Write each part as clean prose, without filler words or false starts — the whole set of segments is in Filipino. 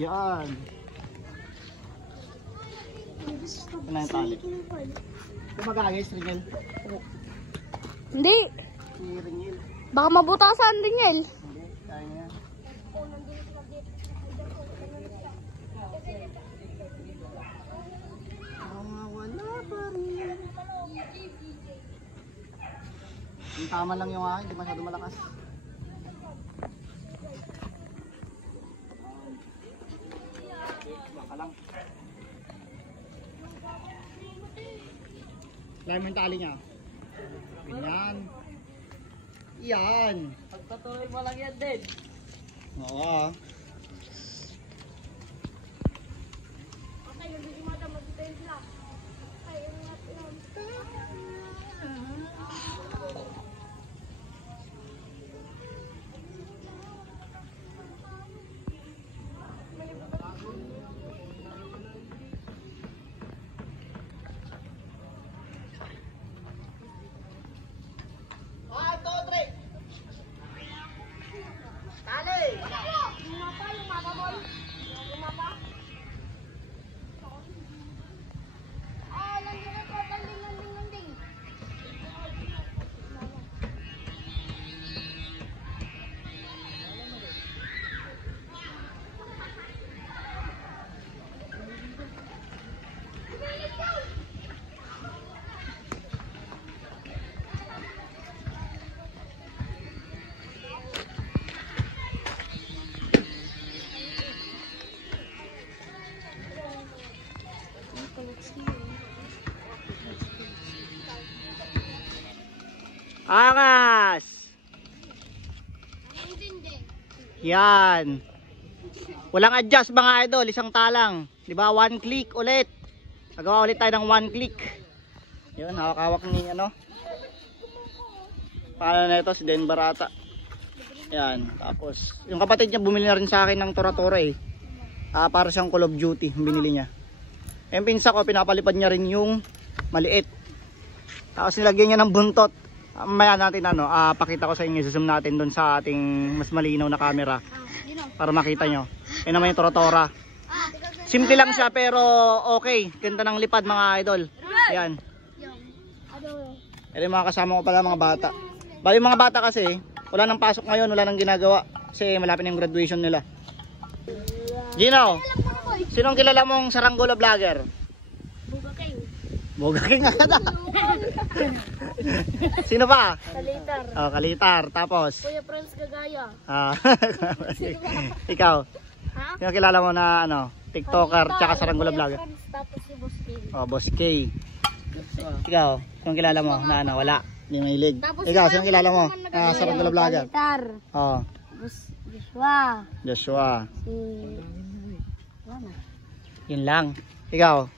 Yan. Ito na yung tali. Ito magagay, Ringel. Hindi. Si Ringel. Baka mabutasan din yan. Hindi, kaya niya. Wala pa rin. Yung tama lang yung hindi masyado malakas. Baka lang. Lime yung tali niya. Ganyan. Yan. Pagpatuloy mo lang yan din. Oo. Angas! Yan. Walang adjust mga idol, isang talang. 'Di ba? One click ulit. Nagawa ulit tayo ng one click. 'Yun, hawak-hawak ni ano. Paano na ito si Den Barata. Yan, tapos yung kapatid niya bumili na rin sa akin ng Tora-Tora eh. Para siyang Call of Duty, binili niya. Yung pinsa ko, pinapalipad niya rin yung maliit. Tapos nilagyan niya ng buntot. Maya natin pakita ko sa inyo, zoom natin doon sa ating mas malinaw na camera para makita nyo. Yan naman yung Tora-Tora. Simple lang siya pero okay, ganda ng lipad mga idol. Yan. Yan yung mga kasama ko pala, mga bata. Bali mga bata kasi wala nang pasok ngayon, wala nang ginagawa kasi malapit na yung graduation nila. Gino, sinong kilala mong saranggola vlogger? Boga King agad. Sino pa? Kalitar. Oh, Kalitar. Tapos? Kuya Franz Gagaya. Ikaw? Ha? Sino kilala mo na TikToker tsaka saranggola vlogger? Tapos si Boss K. Oh, Boss K. Ikaw? Sino kilala mo na wala? Hindi mahilig. Ikaw, sino kilala mo na saranggola vlogger? Kalitar. Oh. Joshua. Joshua. Si... Wala. Yun lang. Ikaw?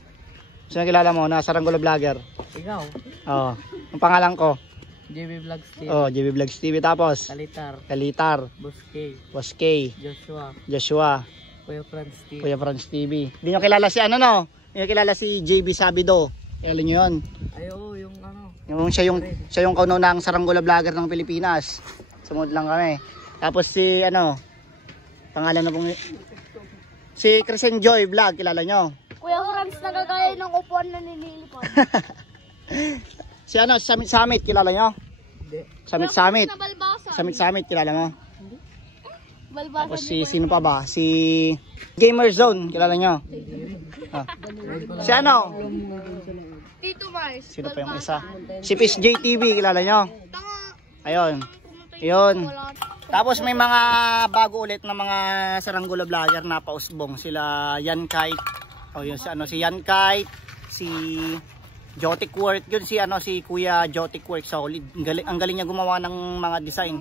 Sino kilala mo na saranggola vlogger? Ikaw? Oh. Ang pangalan ko? JB Vlogs TV. Oh, JB Vlogs TV. Tapos? Kalitar. Kalitar. Boss K. Boss K. Joshua. Joshua. Kuya Franz TV. Kuya Franz TV. Hindi nyo kilala si Hindi nyo kilala si JB Sabido. Kilala nyo yun? Ay, oo, yung Siya yung kaunang saranggola vlogger ng Pilipinas. Sumunod lang kami. Tapos si pangalan na pong si Christian Joy Vlog, kilala nyo? Kuya Franz nagagaya ng upuan na nililipad. Si Samit, kilala nyo? Hindi. Samit. Nabalbasan. Samit, kilala mo? Balbasan. Tapos sino pa ba? Si Gamer Zone, kilala nyo? Si Tito Mars. Sino pa yung isa? Si Fish JTV, kilala nyo? Ayun. Yun. Tapos may mga bago ulit na mga saranggola vlogger na pausbong. Sila Yan Kite. Yun si Yan Kite, si Jotic Work, yun si Kuya Jotic Work, solid. Ang galing niya gumawa ng mga design.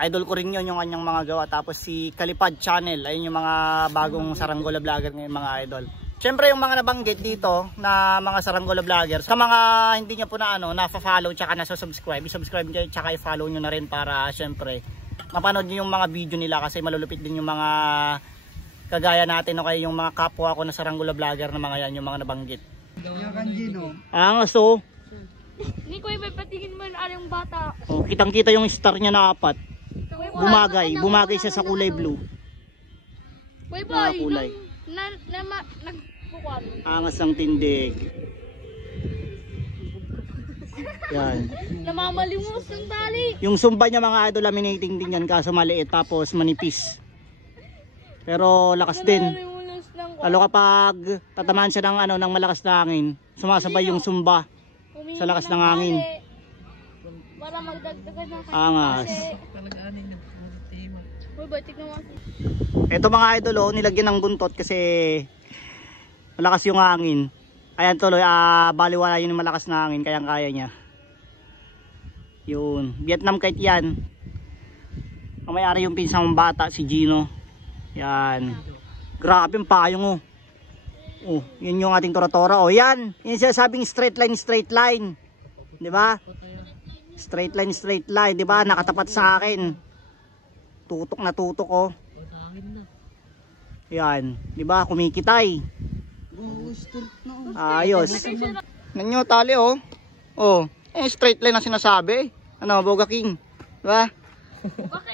Idol ko rin yun yung kanyang mga gawa. Tapos si Kalipad Channel, ayun yung mga bagong saranggola vlogger ngayon mga idol. Siyempre yung mga nabanggit dito na mga saranggola vloggers, sa mga hindi nyo po na-follow tsaka na-subscribe, i-subscribe nyo tsaka i-follow nyo na rin para siyempre mapanood nyo yung mga video nila kasi malulupit din yung mga kagaya natin o kaya yung mga kapwa ko na saranggola vlogger na mga yan, yung mga nabanggit. So Hindi ko may patingin mo yung bata. kitang-kita yung star niya na 4. Bumagay siya sa kulay blue. Boy, Mga boy, kulay. nagbukwal. Angas ang tindig. Yan. Namamalimos ng tali. Yung sumba niya mga idol, laminating din yan kaso maliit tapos manipis. Pero lakas din. Namamalimos ng Lalo kapag tatamaan siya ng ano ng malakas na hangin, sumasabay yung sumba sa lakas ng hangin. Para magdagdagan ng Angas. Talagaan yung tema. Boy, boy, tignan mo. Ito mga idol oh, nilagyan ng buntot kasi malakas yung hangin. Ayan tuloy, baliwala yun yung malakas na hangin kaya kaya niya. Yun, Vietnam kite yan. Ang may-ari yung pinsang bata, si Gino. Yan. Grabe yung payong oh. Oh, yun yung ating tora-tora. Oh, yan. Yan sinasabing straight line. 'Di ba? Straight line, 'di ba? Nakatapat sa akin. Tutok na tutok oh. Yan, 'di ba? Kumikitay. Ayos. Nanyo tali oh. Oh, straight line na sinasabi. Ano, Boga King? 'Di ba?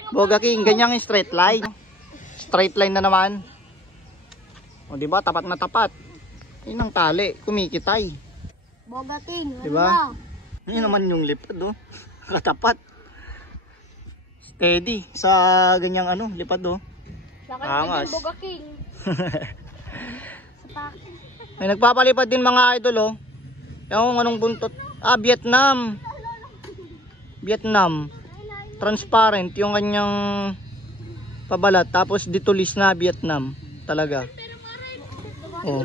Boga King, ganyan yung straight line. Straight line na naman. O di ba, tapat na tapat. Yun ang tali, kumikitay. Boga King, Di ba? Yun naman yung lipad oh. Katapat. Steady sa ganyang ano, lipad oh. Angas. Boga King. May nagpapalipad din mga idol oh. Yung anong buntot. Vietnam. Transparent yung kanyang pabalat. Tapos ditulis na Vietnam. Talaga. Oh.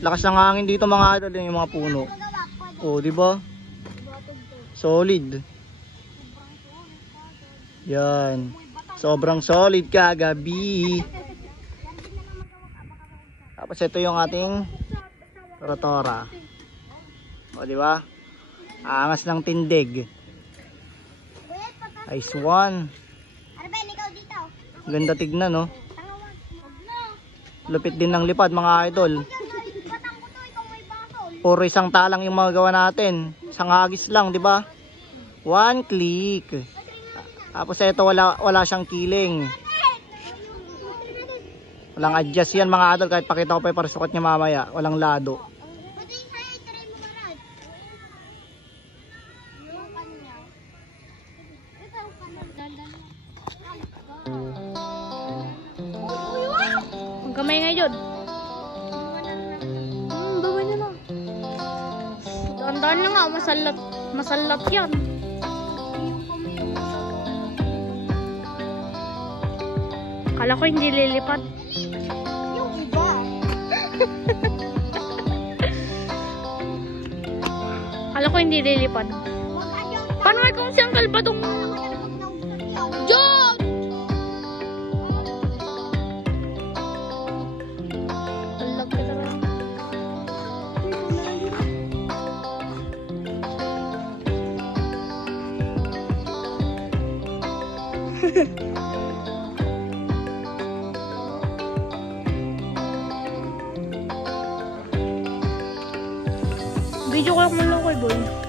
Lakas ng hangin dito mga idol yung mga puno. Oh, di ba? Solid. Yan. Sobrang solid kagabi. Tapos ito yung ating tora-tora. O, di ba? Angas ng tindig. Nice one. Ganda tignan, no? Lupit din ng lipad, mga idol. Puro isang talang yung mga gawa natin. Isang hagis lang, di ba? One click. Tapos ito wala siyang kiling. Walang adjust yan mga idol. Kahit pakita ko pa yung parasukot niya mamaya. Walang lado. Ang kamay ngayon. Gawin nyo na. Dahan-dahan na nga, masalat yan. Kala ko hindi lilipad. Yung iba. Kala ko hindi lilipad. Paano ay kung siyang kalpadong John! Alag ka talaga. Video ko lang man local boy.